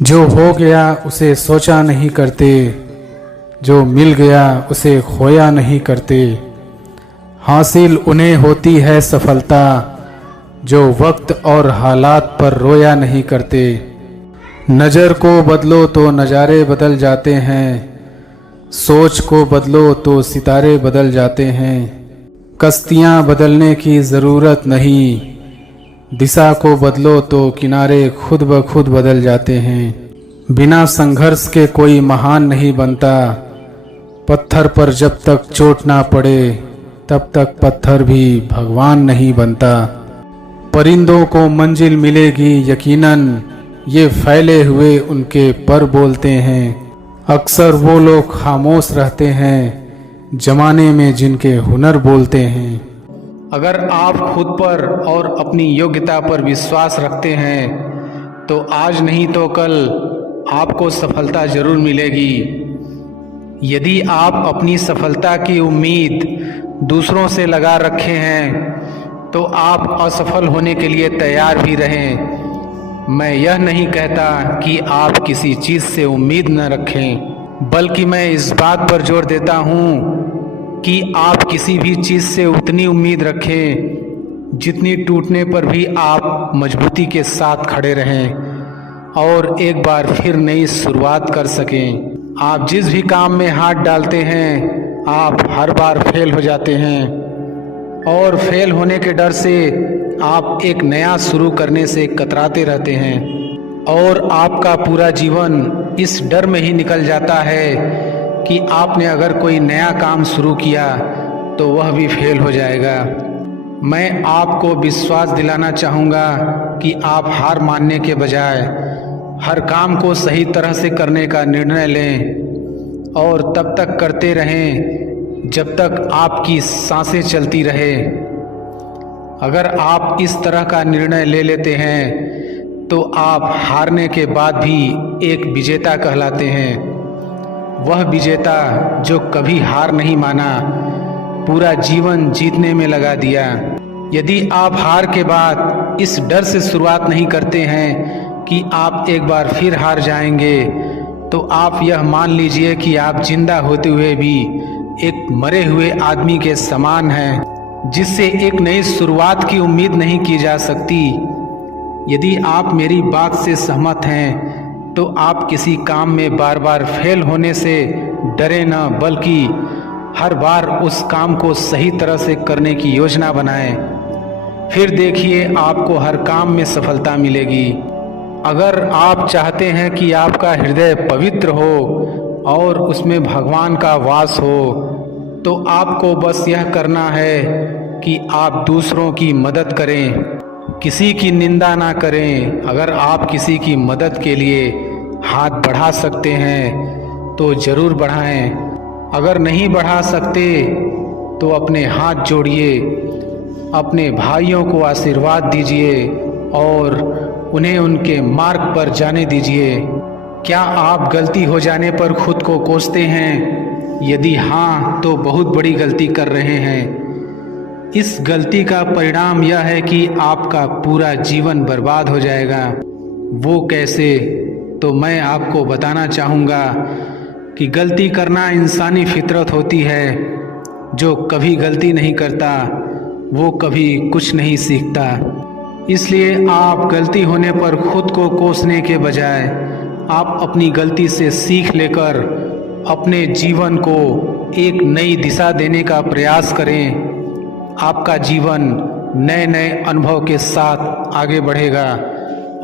जो हो गया उसे सोचा नहीं करते, जो मिल गया उसे खोया नहीं करते। हासिल उन्हें होती है सफलता, जो वक्त और हालात पर रोया नहीं करते। नज़र को बदलो तो नज़ारे बदल जाते हैं, सोच को बदलो तो सितारे बदल जाते हैं। कश्तियाँ बदलने की ज़रूरत नहीं, दिशा को बदलो तो किनारे खुद ब खुद बदल जाते हैं। बिना संघर्ष के कोई महान नहीं बनता, पत्थर पर जब तक चोट ना पड़े तब तक पत्थर भी भगवान नहीं बनता। परिंदों को मंजिल मिलेगी यकीनन, ये फैले हुए उनके पर बोलते हैं। अक्सर वो लोग खामोश रहते हैं जमाने में जिनके हुनर बोलते हैं। अगर आप खुद पर और अपनी योग्यता पर विश्वास रखते हैं तो आज नहीं तो कल आपको सफलता जरूर मिलेगी। यदि आप अपनी सफलता की उम्मीद दूसरों से लगा रखे हैं तो आप असफल होने के लिए तैयार भी रहें। मैं यह नहीं कहता कि आप किसी चीज़ से उम्मीद न रखें, बल्कि मैं इस बात पर जोर देता हूँ कि आप किसी भी चीज़ से उतनी उम्मीद रखें जितनी टूटने पर भी आप मजबूती के साथ खड़े रहें और एक बार फिर नई शुरुआत कर सकें। आप जिस भी काम में हाथ डालते हैं आप हर बार फेल हो जाते हैं और फेल होने के डर से आप एक नया शुरू करने से कतराते रहते हैं और आपका पूरा जीवन इस डर में ही निकल जाता है कि आपने अगर कोई नया काम शुरू किया तो वह भी फेल हो जाएगा। मैं आपको विश्वास दिलाना चाहूँगा कि आप हार मानने के बजाय हर काम को सही तरह से करने का निर्णय लें और तब तक करते रहें जब तक आपकी सांसें चलती रहे। अगर आप इस तरह का निर्णय ले लेते हैं तो आप हारने के बाद भी एक विजेता कहलाते हैं। वह विजेता जो कभी हार नहीं माना, पूरा जीवन जीतने में लगा दिया। यदि आप हार के बाद इस डर से शुरुआत नहीं करते हैं कि आप एक बार फिर हार जाएंगे, तो आप यह मान लीजिए कि आप जिंदा होते हुए भी एक मरे हुए आदमी के समान हैं, जिससे एक नई शुरुआत की उम्मीद नहीं की जा सकती। यदि आप मेरी बात से सहमत हैं तो आप किसी काम में बार बार फेल होने से डरे न, बल्कि हर बार उस काम को सही तरह से करने की योजना बनाएं। फिर देखिए आपको हर काम में सफलता मिलेगी। अगर आप चाहते हैं कि आपका हृदय पवित्र हो और उसमें भगवान का वास हो तो आपको बस यह करना है कि आप दूसरों की मदद करें, किसी की निंदा ना करें। अगर आप किसी की मदद के लिए हाथ बढ़ा सकते हैं तो ज़रूर बढ़ाएं। अगर नहीं बढ़ा सकते तो अपने हाथ जोड़िए, अपने भाइयों को आशीर्वाद दीजिए और उन्हें उनके मार्ग पर जाने दीजिए। क्या आप गलती हो जाने पर खुद को कोसते हैं? यदि हाँ तो बहुत बड़ी गलती कर रहे हैं। इस गलती का परिणाम यह है कि आपका पूरा जीवन बर्बाद हो जाएगा। वो कैसे? तो मैं आपको बताना चाहूँगा कि गलती करना इंसानी फितरत होती है। जो कभी गलती नहीं करता वो कभी कुछ नहीं सीखता। इसलिए आप गलती होने पर खुद को कोसने के बजाय आप अपनी गलती से सीख लेकर अपने जीवन को एक नई दिशा देने का प्रयास करें। आपका जीवन नए नए अनुभव के साथ आगे बढ़ेगा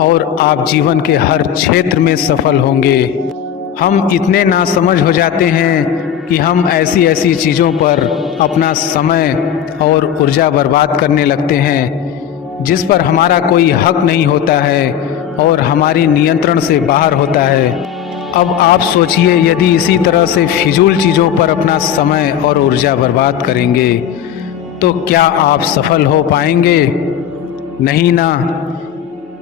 और आप जीवन के हर क्षेत्र में सफल होंगे। हम इतने नासमझ हो जाते हैं कि हम ऐसी ऐसी चीज़ों पर अपना समय और ऊर्जा बर्बाद करने लगते हैं जिस पर हमारा कोई हक नहीं होता है और हमारी नियंत्रण से बाहर होता है। अब आप सोचिए, यदि इसी तरह से फिजूल चीज़ों पर अपना समय और ऊर्जा बर्बाद करेंगे तो क्या आप सफल हो पाएंगे? नहीं ना।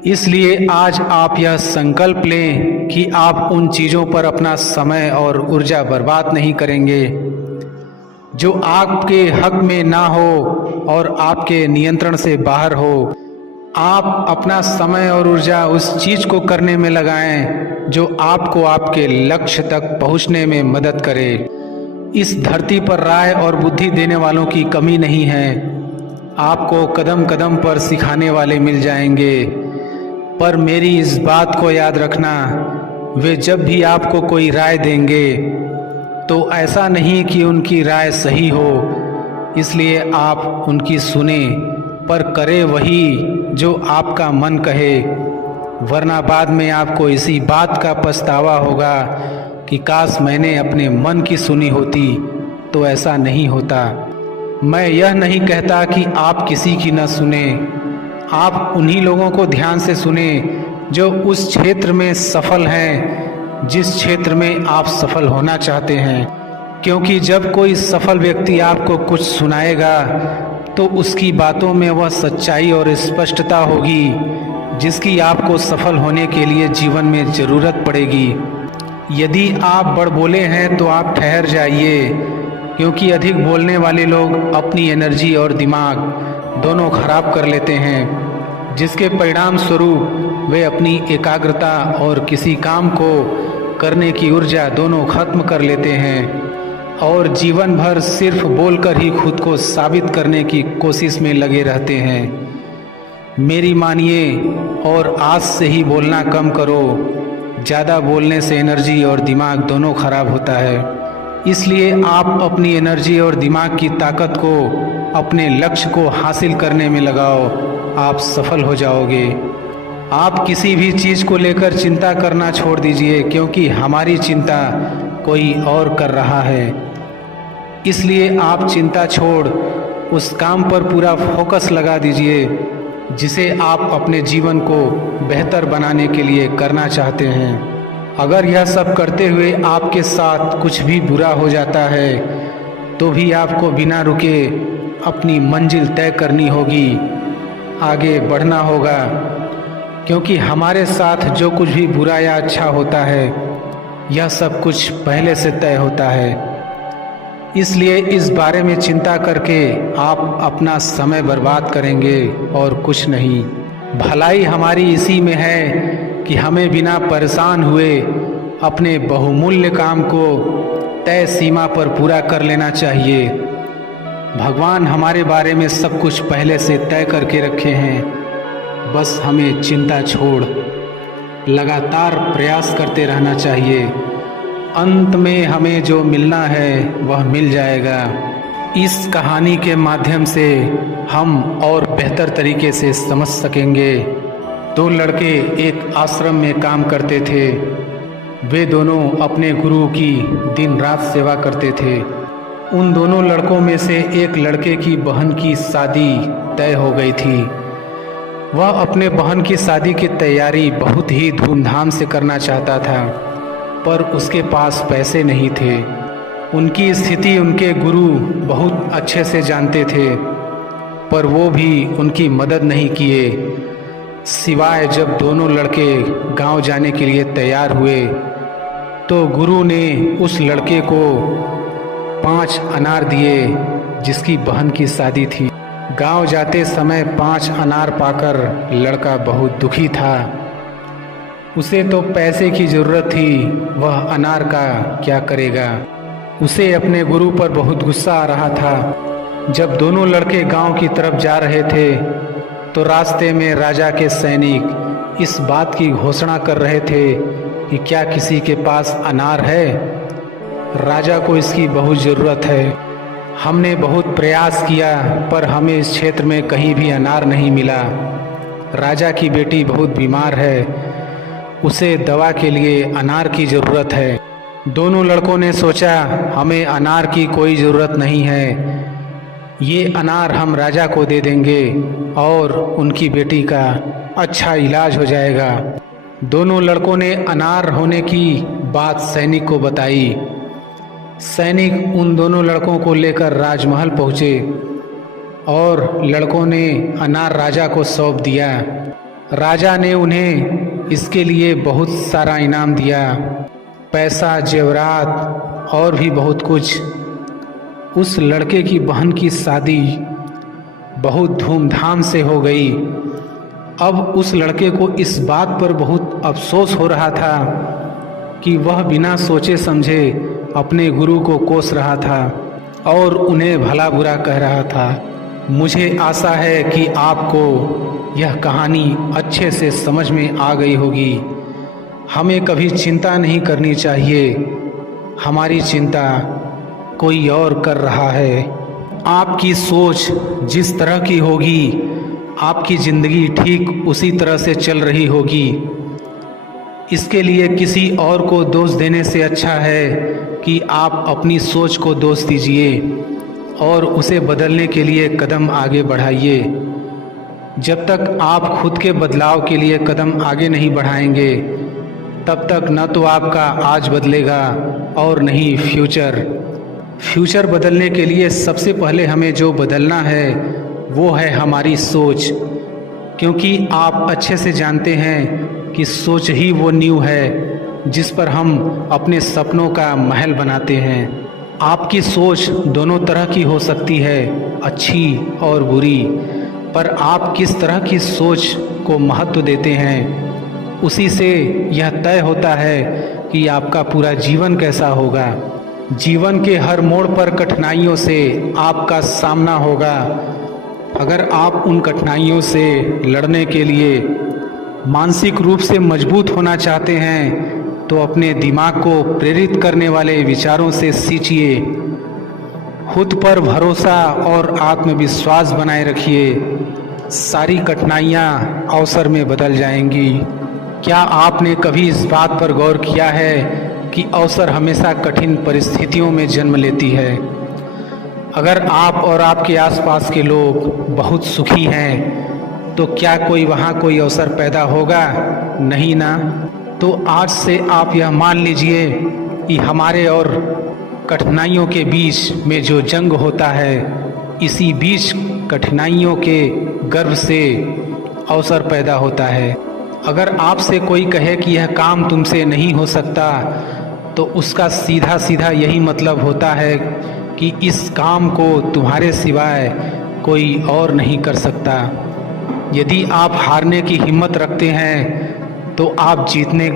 इसलिए आज आप यह संकल्प लें कि आप उन चीज़ों पर अपना समय और ऊर्जा बर्बाद नहीं करेंगे जो आपके हक में ना हो और आपके नियंत्रण से बाहर हो। आप अपना समय और ऊर्जा उस चीज को करने में लगाएं जो आपको आपके लक्ष्य तक पहुंचने में मदद करे। इस धरती पर राय और बुद्धि देने वालों की कमी नहीं है। आपको कदम कदम पर सिखाने वाले मिल जाएंगे, पर मेरी इस बात को याद रखना, वे जब भी आपको कोई राय देंगे तो ऐसा नहीं कि उनकी राय सही हो, इसलिए आप उनकी सुने, पर करे वही जो आपका मन कहे, वरना बाद में आपको इसी बात का पछतावा होगा कि काश मैंने अपने मन की सुनी होती। तो ऐसा नहीं होता। मैं यह नहीं कहता कि आप किसी की न सुने, आप उन्हीं लोगों को ध्यान से सुने जो उस क्षेत्र में सफल हैं जिस क्षेत्र में आप सफल होना चाहते हैं, क्योंकि जब कोई सफल व्यक्ति आपको कुछ सुनाएगा तो उसकी बातों में वह सच्चाई और स्पष्टता होगी जिसकी आपको सफल होने के लिए जीवन में ज़रूरत पड़ेगी। यदि आप बड़बोले हैं तो आप ठहर जाइए, क्योंकि अधिक बोलने वाले लोग अपनी एनर्जी और दिमाग दोनों खराब कर लेते हैं, जिसके परिणाम स्वरूप वे अपनी एकाग्रता और किसी काम को करने की ऊर्जा दोनों खत्म कर लेते हैं और जीवन भर सिर्फ बोलकर ही खुद को साबित करने की कोशिश में लगे रहते हैं। मेरी मानिए और आज से ही बोलना कम करो। ज़्यादा बोलने से एनर्जी और दिमाग दोनों खराब होता है। इसलिए आप अपनी एनर्जी और दिमाग की ताकत को अपने लक्ष्य को हासिल करने में लगाओ, आप सफल हो जाओगे। आप किसी भी चीज़ को लेकर चिंता करना छोड़ दीजिए, क्योंकि हमारी चिंता कोई और कर रहा है। इसलिए आप चिंता छोड़ उस काम पर पूरा फोकस लगा दीजिए जिसे आप अपने जीवन को बेहतर बनाने के लिए करना चाहते हैं। अगर यह सब करते हुए आपके साथ कुछ भी बुरा हो जाता है तो भी आपको बिना रुके अपनी मंजिल तय करनी होगी, आगे बढ़ना होगा, क्योंकि हमारे साथ जो कुछ भी बुरा या अच्छा होता है यह सब कुछ पहले से तय होता है। इसलिए इस बारे में चिंता करके आप अपना समय बर्बाद करेंगे और कुछ नहीं। भलाई हमारी इसी में है कि हमें बिना परेशान हुए अपने बहुमूल्य काम को तय सीमा पर पूरा कर लेना चाहिए। भगवान हमारे बारे में सब कुछ पहले से तय करके रखे हैं, बस हमें चिंता छोड़ लगातार प्रयास करते रहना चाहिए। अंत में हमें जो मिलना है वह मिल जाएगा। इस कहानी के माध्यम से हम और बेहतर तरीके से समझ सकेंगे। दो लड़के एक आश्रम में काम करते थे। वे दोनों अपने गुरु की दिन रात सेवा करते थे। उन दोनों लड़कों में से एक लड़के की बहन की शादी तय हो गई थी। वह अपने बहन की शादी की तैयारी बहुत ही धूमधाम से करना चाहता था, पर उसके पास पैसे नहीं थे। उनकी स्थिति उनके गुरु बहुत अच्छे से जानते थे, पर वो भी उनकी मदद नहीं किए। सिवाय जब दोनों लड़के गांव जाने के लिए तैयार हुए तो गुरु ने उस लड़के को 5 अनार दिए जिसकी बहन की शादी थी। गांव जाते समय 5 अनार पाकर लड़का बहुत दुखी था। उसे तो पैसे की ज़रूरत थी, वह अनार का क्या करेगा। उसे अपने गुरु पर बहुत गुस्सा आ रहा था। जब दोनों लड़के गांव की तरफ जा रहे थे तो रास्ते में राजा के सैनिक इस बात की घोषणा कर रहे थे कि क्या किसी के पास अनार है, राजा को इसकी बहुत ज़रूरत है। हमने बहुत प्रयास किया पर हमें इस क्षेत्र में कहीं भी अनार नहीं मिला। राजा की बेटी बहुत बीमार है, उसे दवा के लिए अनार की ज़रूरत है। दोनों लड़कों ने सोचा हमें अनार की कोई ज़रूरत नहीं है, ये अनार हम राजा को दे देंगे और उनकी बेटी का अच्छा इलाज हो जाएगा। दोनों लड़कों ने अनार होने की बात सैनिक को बताई। सैनिक उन दोनों लड़कों को लेकर राजमहल पहुँचे और लड़कों ने अनार राजा को सौंप दिया। राजा ने उन्हें इसके लिए बहुत सारा इनाम दिया, पैसा, जेवरात और भी बहुत कुछ। उस लड़के की बहन की शादी बहुत धूमधाम से हो गई। अब उस लड़के को इस बात पर बहुत अफसोस हो रहा था कि वह बिना सोचे समझे अपने गुरु को कोस रहा था और उन्हें भला बुरा कह रहा था। मुझे आशा है कि आपको यह कहानी अच्छे से समझ में आ गई होगी। हमें कभी चिंता नहीं करनी चाहिए, हमारी चिंता कोई और कर रहा है। आपकी सोच जिस तरह की होगी, आपकी ज़िंदगी ठीक उसी तरह से चल रही होगी। इसके लिए किसी और को दोष देने से अच्छा है कि आप अपनी सोच को दोष दीजिए और उसे बदलने के लिए कदम आगे बढ़ाइए। जब तक आप खुद के बदलाव के लिए कदम आगे नहीं बढ़ाएंगे, तब तक न तो आपका आज बदलेगा और नहीं फ्यूचर बदलने के लिए सबसे पहले हमें जो बदलना है वो है हमारी सोच, क्योंकि आप अच्छे से जानते हैं कि सोच ही वो नींव है जिस पर हम अपने सपनों का महल बनाते हैं। आपकी सोच दोनों तरह की हो सकती है, अच्छी और बुरी, पर आप किस तरह की सोच को महत्व देते हैं उसी से यह तय होता है कि आपका पूरा जीवन कैसा होगा। जीवन के हर मोड़ पर कठिनाइयों से आपका सामना होगा। अगर आप उन कठिनाइयों से लड़ने के लिए मानसिक रूप से मजबूत होना चाहते हैं तो अपने दिमाग को प्रेरित करने वाले विचारों से सींचिए। खुद पर भरोसा और आत्मविश्वास बनाए रखिए। सारी कठिनाइयाँ अवसर में बदल जाएंगी। क्या आपने कभी इस बात पर गौर किया है कि अवसर हमेशा कठिन परिस्थितियों में जन्म लेती है? अगर आप और आपके आसपास के लोग बहुत सुखी हैं तो क्या कोई अवसर पैदा होगा? नहीं ना। तो आज से आप यह मान लीजिए कि हमारे और कठिनाइयों के बीच में जो जंग होता है, इसी बीच कठिनाइयों के गर्भ से अवसर पैदा होता है। अगर आपसे कोई कहे कि यह काम तुमसे नहीं हो सकता, तो उसका सीधा सीधा यही मतलब होता है कि इस काम को तुम्हारे सिवाय कोई और नहीं कर सकता। यदि आप हारने की हिम्मत रखते हैं तो आप जीतने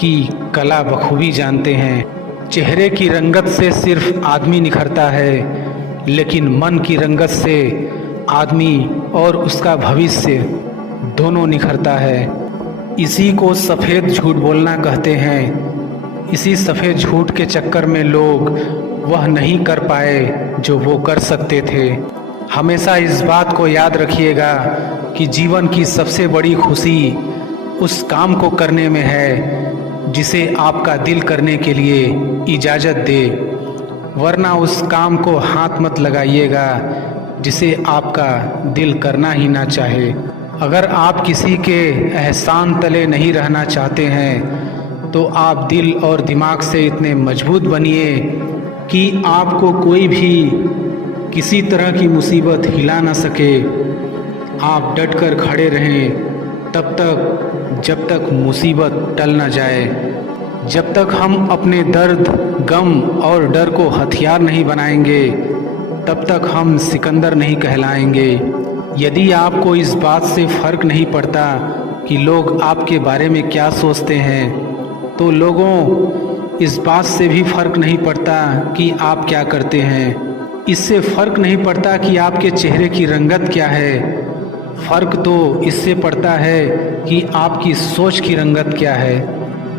की कला बखूबी जानते हैं। चेहरे की रंगत से सिर्फ आदमी निखरता है, लेकिन मन की रंगत से आदमी और उसका भविष्य दोनों निखरता है। इसी को सफ़ेद झूठ बोलना कहते हैं। इसी सफ़ेद झूठ के चक्कर में लोग वह नहीं कर पाए जो वो कर सकते थे। हमेशा इस बात को याद रखिएगा कि जीवन की सबसे बड़ी खुशी उस काम को करने में है जिसे आपका दिल करने के लिए इजाज़त दे, वरना उस काम को हाथ मत लगाइएगा जिसे आपका दिल करना ही ना चाहे। अगर आप किसी के एहसान तले नहीं रहना चाहते हैं तो आप दिल और दिमाग से इतने मजबूत बनिए कि आपको कोई भी किसी तरह की मुसीबत हिला ना सके। आप डट कर खड़े रहें तब तक जब तक मुसीबत टल ना जाए। जब तक हम अपने दर्द, गम और डर को हथियार नहीं बनाएंगे, तब तक हम सिकंदर नहीं कहलाएंगे। यदि आपको इस बात से फ़र्क नहीं पड़ता कि लोग आपके बारे में क्या सोचते हैं, तो लोगों इस बात से भी फ़र्क नहीं पड़ता कि आप क्या करते हैं। इससे फ़र्क नहीं पड़ता कि आपके चेहरे की रंगत क्या है। फ़र्क तो इससे पड़ता है कि आपकी सोच की रंगत क्या है।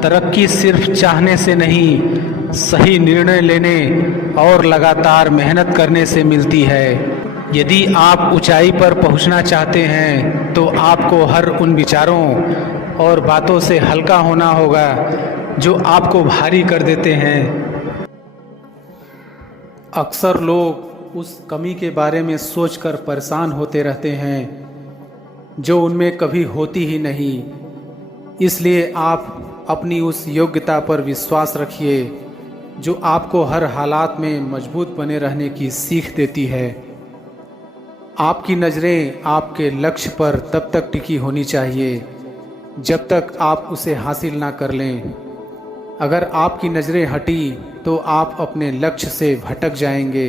तरक्की सिर्फ चाहने से नहीं, सही निर्णय लेने और लगातार मेहनत करने से मिलती है। यदि आप ऊंचाई पर पहुंचना चाहते हैं तो आपको हर उन विचारों और बातों से हल्का होना होगा जो आपको भारी कर देते हैं। अक्सर लोग उस कमी के बारे में सोचकर परेशान होते रहते हैं जो उनमें कभी होती ही नहीं। इसलिए आप अपनी उस योग्यता पर विश्वास रखिए जो आपको हर हालात में मजबूत बने रहने की सीख देती है। आपकी नज़रें आपके लक्ष्य पर तब तक टिकी होनी चाहिए जब तक आप उसे हासिल ना कर लें। अगर आपकी नज़रें हटी तो आप अपने लक्ष्य से भटक जाएंगे।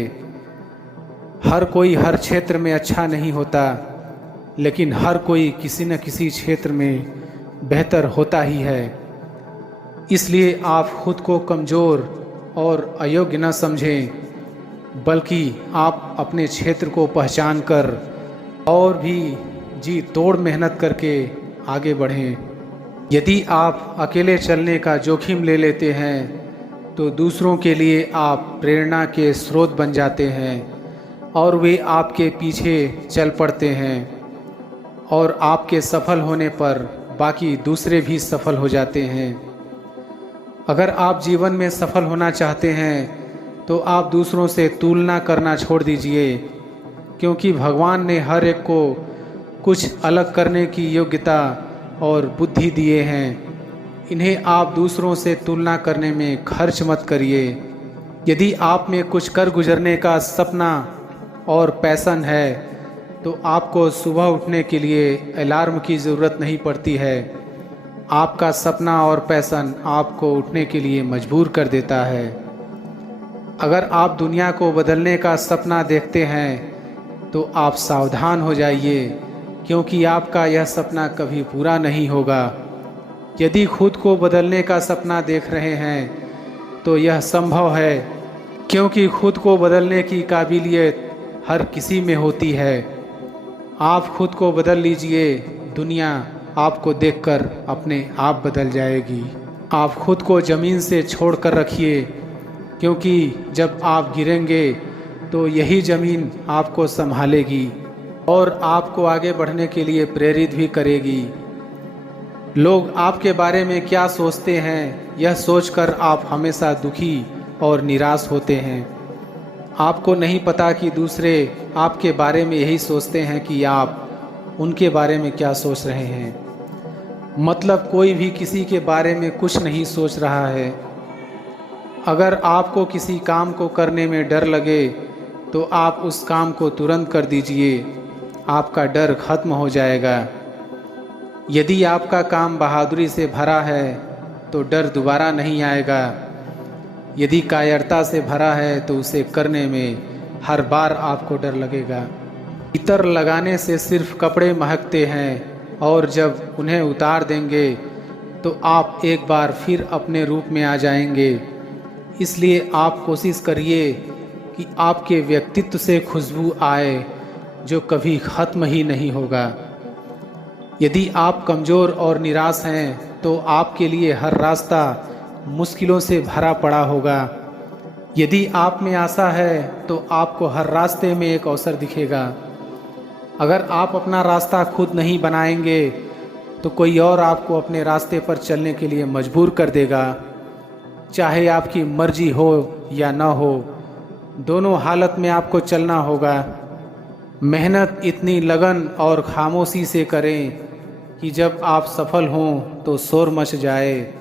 हर कोई हर क्षेत्र में अच्छा नहीं होता। लेकिन हर कोई किसी न किसी क्षेत्र में बेहतर होता ही है। इसलिए आप खुद को कमज़ोर और अयोग्य न समझें, बल्कि आप अपने क्षेत्र को पहचान कर और भी जी तोड़ मेहनत करके आगे बढ़ें। यदि आप अकेले चलने का जोखिम ले लेते हैं तो दूसरों के लिए आप प्रेरणा के स्रोत बन जाते हैं और वे आपके पीछे चल पड़ते हैं, और आपके सफल होने पर बाकी दूसरे भी सफल हो जाते हैं। अगर आप जीवन में सफल होना चाहते हैं तो आप दूसरों से तुलना करना छोड़ दीजिए, क्योंकि भगवान ने हर एक को कुछ अलग करने की योग्यता और बुद्धि दिए हैं। इन्हें आप दूसरों से तुलना करने में खर्च मत करिए। यदि आप में कुछ कर गुजरने का सपना और पैशन है तो आपको सुबह उठने के लिए अलार्म की ज़रूरत नहीं पड़ती है। आपका सपना और पैशन आपको उठने के लिए मजबूर कर देता है। अगर आप दुनिया को बदलने का सपना देखते हैं तो आप सावधान हो जाइए, क्योंकि आपका यह सपना कभी पूरा नहीं होगा। यदि खुद को बदलने का सपना देख रहे हैं तो यह संभव है, क्योंकि खुद को बदलने की काबिलियत हर किसी में होती है। आप खुद को बदल लीजिए, दुनिया आपको देखकर अपने आप बदल जाएगी। आप खुद को ज़मीन से छोड़ कर रखिए, क्योंकि जब आप गिरेंगे तो यही ज़मीन आपको संभालेगी और आपको आगे बढ़ने के लिए प्रेरित भी करेगी। लोग आपके बारे में क्या सोचते हैं, यह सोचकर आप हमेशा दुखी और निराश होते हैं। आपको नहीं पता कि दूसरे आपके बारे में यही सोचते हैं कि आप उनके बारे में क्या सोच रहे हैं। मतलब कोई भी किसी के बारे में कुछ नहीं सोच रहा है। अगर आपको किसी काम को करने में डर लगे तो आप उस काम को तुरंत कर दीजिए, आपका डर खत्म हो जाएगा। यदि आपका काम बहादुरी से भरा है तो डर दोबारा नहीं आएगा। यदि कायरता से भरा है तो उसे करने में हर बार आपको डर लगेगा। इत्र लगाने से सिर्फ कपड़े महकते हैं, और जब उन्हें उतार देंगे तो आप एक बार फिर अपने रूप में आ जाएंगे। इसलिए आप कोशिश करिए कि आपके व्यक्तित्व से खुशबू आए, जो कभी ख़त्म ही नहीं होगा। यदि आप कमज़ोर और निराश हैं तो आपके लिए हर रास्ता मुश्किलों से भरा पड़ा होगा। यदि आप में आशा है तो आपको हर रास्ते में एक अवसर दिखेगा। अगर आप अपना रास्ता खुद नहीं बनाएंगे तो कोई और आपको अपने रास्ते पर चलने के लिए मजबूर कर देगा। चाहे आपकी मर्जी हो या न हो, दोनों हालत में आपको चलना होगा। मेहनत इतनी लगन और खामोशी से करें कि जब आप सफल हों तो शोर मच जाए,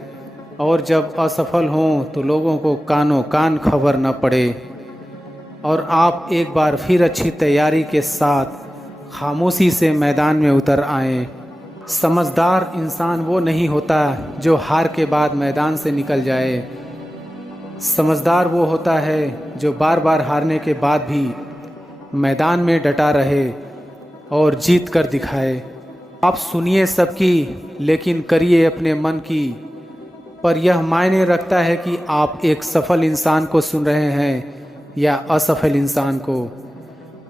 और जब असफल हों तो लोगों को कानों कान खबर न पड़े, और आप एक बार फिर अच्छी तैयारी के साथ खामोशी से मैदान में उतर आएं। समझदार इंसान वो नहीं होता जो हार के बाद मैदान से निकल जाए। समझदार वो होता है जो बार बार हारने के बाद भी मैदान में डटा रहे और जीत कर दिखाए। आप सुनिए सबकी, लेकिन करिए अपने मन की। पर यह मायने रखता है कि आप एक सफल इंसान को सुन रहे हैं या असफल इंसान को,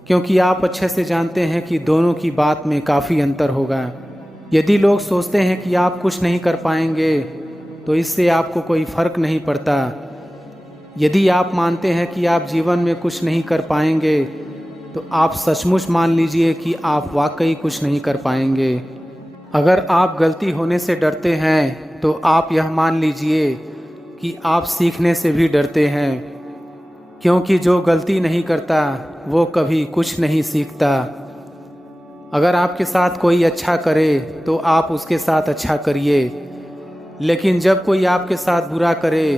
क्योंकि आप अच्छे से जानते हैं कि दोनों की बात में काफ़ी अंतर होगा। यदि लोग सोचते हैं कि आप कुछ नहीं कर पाएंगे तो इससे आपको कोई फ़र्क नहीं पड़ता। यदि आप मानते हैं कि आप जीवन में कुछ नहीं कर पाएंगे तो आप सचमुच मान लीजिए कि आप वाकई कुछ नहीं कर पाएंगे। अगर आप गलती होने से डरते हैं तो आप यह मान लीजिए कि आप सीखने से भी डरते हैं, क्योंकि जो गलती नहीं करता वो कभी कुछ नहीं सीखता। अगर आपके साथ कोई अच्छा करे तो आप उसके साथ अच्छा करिए, लेकिन जब कोई आपके साथ बुरा करे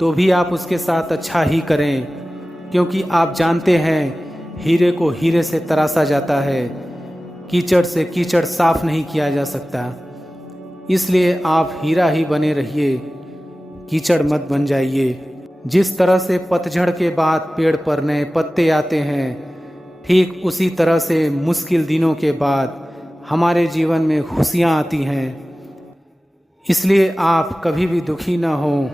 तो भी आप उसके साथ अच्छा ही करें, क्योंकि आप जानते हैं हीरे को हीरे से तराशा जाता है, कीचड़ से कीचड़ साफ नहीं किया जा सकता। इसलिए आप हीरा ही बने रहिए, कीचड़ मत बन जाइए। जिस तरह से पतझड़ के बाद पेड़ पर नए पत्ते आते हैं, ठीक उसी तरह से मुश्किल दिनों के बाद हमारे जीवन में खुशियाँ आती हैं। इसलिए आप कभी भी दुखी ना हो।